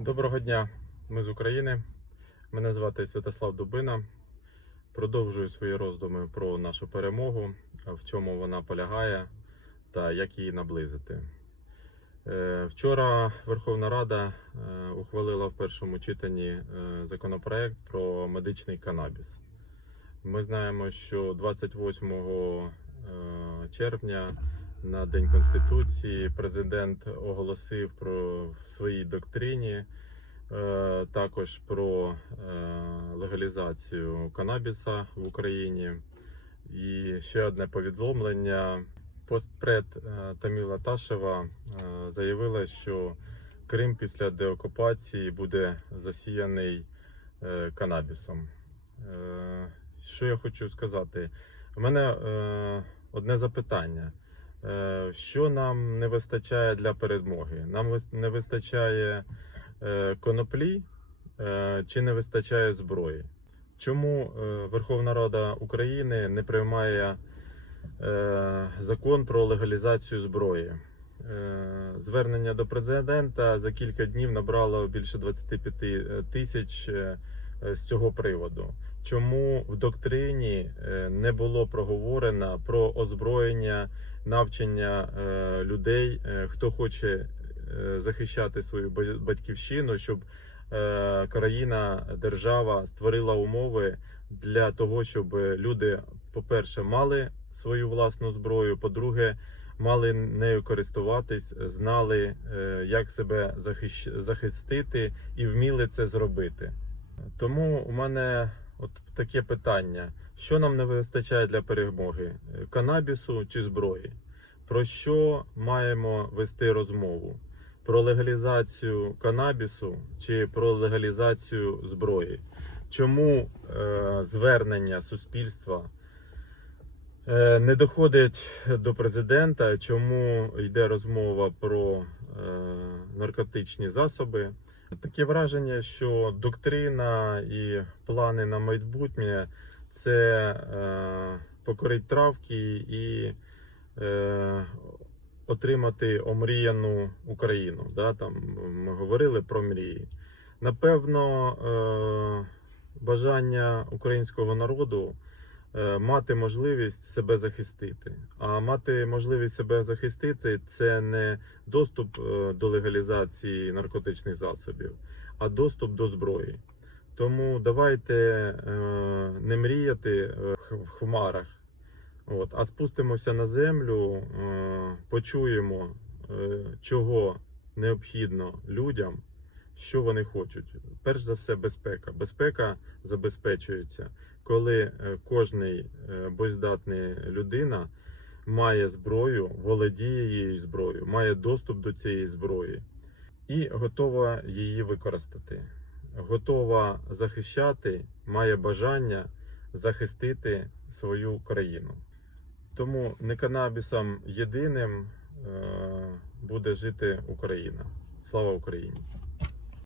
Доброго дня, ми з України. Мене звати Святослав Дубина. Продовжую свої роздуми про нашу перемогу, в чому вона полягає та як її наблизити. Е, Вчора Верховна Рада е, ухвалила в першому читанні е, законопроект про медичний канабіс. Ми знаємо, що 28 е, червня на День Конституції президент оголосив про в своїй доктрині е, також про е, легалізацію канабіса в Україні. І ще одне повідомлення. Постпред е, Таміла Ташева заявила, що Крим після деокупації буде засіяний канабісом. Що я хочу сказати? У мене одне запитання. Е, Що нам не вистачає для перемоги? Нам не вистачає е, коноплі е, чи не вистачає зброї? Чому Верховна Рада України не приймає закон про легалізацію зброї? Звернення до президента за кілька днів набрало більше 25 тисяч з цього приводу. Чому в доктрині е, не було проговорено про озброєння, навчання е, людей, е, хто хоче е, захищати свою ба- батьківщину, щоб е, країна, держава створила умови для того, щоб люди, по-перше, мали свою власну зброю, по-друге, мали нею користуватись, знали, е, як себе захистити і вміли це зробити. Тому у мене от таке питання: що нам не вистачає для перемоги? Е, Канабісу чи зброї? Про що маємо вести розмову? Про легалізацію канабісу чи про легалізацію зброї? Чому е, звернення суспільства е, не доходить до президента? Чому йде розмова про е, наркотичні засоби? Таке враження, що доктрина і плани на майбутнє це е, покорити травки і е, отримати омріяну Україну. Да? Там ми говорили про мрії. Напевно, е, бажання українського народу мати можливість себе захистити. А мати можливість себе захистити це не доступ е, до легалізації наркотичних засобів, а доступ до зброї. Тому давайте е, не мріяти е, в хмарах, от, а спустимося на землю, е, почуємо, е, чого необхідно людям, що вони хочуть. Перш за все, безпека. Безпека забезпечується, коли е, кожний е, боєздатний людина має зброю, володіє її зброєю, має доступ до цієї зброї і готова її використати. Готова захищати, має бажання захистити свою країну. Тому не канабісом єдиним е, буде жити Україна. Слава Україні!